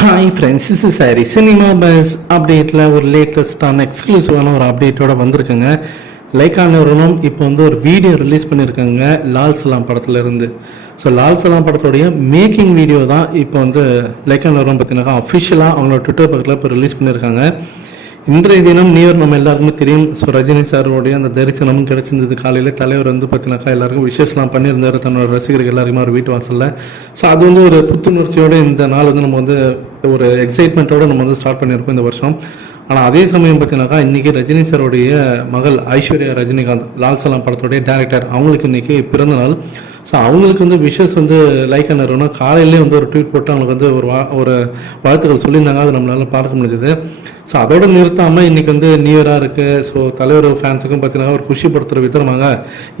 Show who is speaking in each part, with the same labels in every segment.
Speaker 1: Hi friends is சாரி cinema buzz அப்டேட்டில் ஒரு லேட்டஸ்டான எக்ஸ்க்ளூசிவான ஒரு அப்டேட்டோட வந்திருக்குங்க. லைக்கானவர்களும் இப்போ வந்து ஒரு வீடியோ ரிலீஸ் பண்ணியிருக்காங்க லால் சலாம் படத்துலேருந்து ஸோ லால் சலாம் படத்துடைய மேக்கிங் வீடியோ தான் இப்போ வந்து லைக்கானவரும் பார்த்தீங்கன்னா அஃபிஷியலாக அவங்களோட ட்விட்டர் பக்கத்தில் இப்போ ரிலீஸ் பண்ணியிருக்காங்க இன்றைய தினம் நியூர் நம்ம எல்லாருக்குமே தெரியும். ஸோ ரஜினி சாரோடைய அந்த தரிசனமும் கிடைச்சிருந்தது. காலையில் தலைவர் வந்து பார்த்தீங்கன்னாக்கா எல்லாருக்கும் விஷஸ்லாம் பண்ணியிருந்தார். தன்னோட ரசிகர்கள் எல்லாருமே ஒரு வீட்டு வாசலில். ஸோ அது வந்து ஒரு புத்துணர்ச்சியோட இந்த நாள் வந்து நம்ம வந்து ஒரு எக்ஸைட்மெண்ட்டோடு நம்ம வந்து ஸ்டார்ட் பண்ணியிருக்கோம் இந்த வருஷம். ஆனால் அதே சமயம் பார்த்தீங்கன்னாக்கா இன்றைக்கி ரஜினி சாருடைய மகள் ஐஸ்வர்யா ரஜினிகாந்த் லால் சலாம் படத்துடைய டேரக்டர் அவங்களுக்கு இன்றைக்கி பிறந்த நாள். ஸோ அவங்களுக்கு வந்து விஷஸ் வந்து லைக் என்ன காலையிலே வந்து ஒரு ட்வீட் போட்டு அவங்களுக்கு வந்து ஒரு வா ஒரு வாழ்த்துக்கள் சொல்லியிருந்தாங்க. அது நம்மளால பார்க்க முடிஞ்சது. ஸோ அதோட நிறுத்தாமல் இன்றைக்கி வந்து நியூ இயராக இருக்குது ஸோ தலைவர் ஃபேன்ஸுக்கும் பார்த்தீங்கன்னா ஒரு குஷிப்படுத்துகிற விதமாக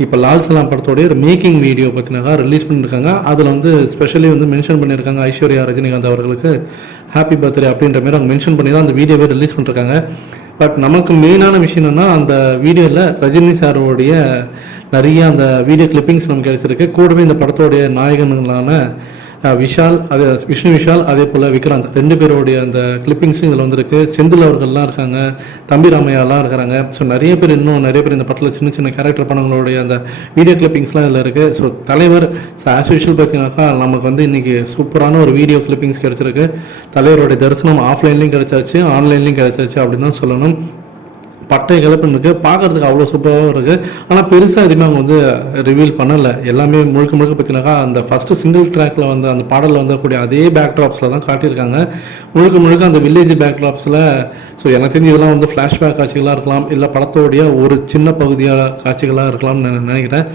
Speaker 1: இப்போ லால் சலாம் படத்தோடைய ஒரு மேக்கிங் வீடியோ பார்த்தீங்கன்னா ரிலீஸ் பண்ணியிருக்காங்க அதில் வந்து ஸ்பெஷலி வந்து மென்ஷன் பண்ணியிருக்காங்க ஐஸ்வர்யா ரஜினிகாந்த் அவர்களுக்கு. ஹாப்பி பர்த்டே அப்படின்ற மாதிரி அவங்க மென்ஷன் பண்ணி தான் அந்த வீடியோவை ரிலீஸ் பண்ணிருக்காங்க. பட் நமக்கு மெயினான விஷயம் என்னன்னா அந்த வீடியோவில் ரஜினி சாரோடைய நிறைய அந்த வீடியோ கிளிப்பிங்ஸ் நமக்கு கிடைச்சிருக்கு. கூடவே இந்த படத்தோடைய நாயகன்களான விஷால் அது விஷ்ணு விஷால் அதே போல் விக்ராந்த். ரெண்டு பேருடைய அந்த கிளிப்பிங்ஸும் இதில் வந்திருக்கு. செந்தில் அவர்கள்லாம் இருக்காங்க. தம்பி ராமையாலாம் இருக்கிறாங்க ஸோ நிறைய பேர் இன்னும் நிறைய பேர் இந்த படத்தில் சின்ன சின்ன கேரக்டர் படங்களுடைய அந்த வீடியோ கிளிப்பிங்ஸ்லாம் இதில் இருக்குது ஸோ தலைவர் ஆஸ் யூஷுவல் பார்த்தீங்கன்னாக்கா நமக்கு வந்து இன்னைக்கு சூப்பரான ஒரு வீடியோ கிளிப்பிங்ஸ் கிடைச்சிருக்கு. தலைவருடைய தரிசனம் ஆஃப்லைன்லேயும் கிடைச்சாச்சு ஆன்லைன்லேயும் கிடைச்சாச்சு அப்படின்னு தான் சொல்லணும். பட்டை கிளப்புன்னு இருக்கு. பார்க்கறதுக்கு அவ்வளோ சூப்பராகவும் இருக்கு. ஆனால் பெருசாக எதுவுமே அவங்க வந்து ரிவீல் பண்ணலை. எல்லாமே முழுக்க முழுக்க பார்த்தீங்கன்னாக்கா அந்த ஃபர்ஸ்ட் சிங்கிள் ட்ராக்ல வந்து அந்த பாடலில் வந்தக்கூடிய அதே பேக்ட்ராப்ஸில் தான் காட்டியிருக்காங்க. முழுக்க முழுக்க அந்த வில்லேஜ் பேக்ட்ராப்ஸில் ஸோ எனக்கு தெரிஞ்சு இதெல்லாம் வந்து ஃப்ளாஷ்பேக் காட்சிகளாக இருக்கலாம் இல்லை படத்தோடைய ஒரு சின்ன பகுதியாக காட்சிகளாக இருக்கலாம்னு நான் நினைக்கிறேன்.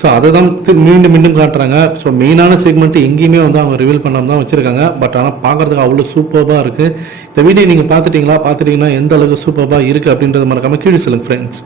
Speaker 1: ஸோ அதை தான் திரு- மீண்டும் மீண்டும் காட்டுறாங்க. ஸோ மெயினான செக்மெண்ட் எங்கேயுமே வந்து அவங்க ரிவீல் பண்ணாமல் தான் வச்சுருக்காங்க. பட் ஆனால் பார்க்கறதுக்கு அவ்வளோ சூப்பராக இருக்குது இந்த வீடியோ நீங்கள் பார்த்துட்டீங்களா? பார்த்துட்டீங்கன்னா எந்த அளவுக்கு சூப்பராக இருக்குது அப்படின்றத மறக்காமல் கீழே சொல்லுங்கள் ஃப்ரெண்ட்ஸ்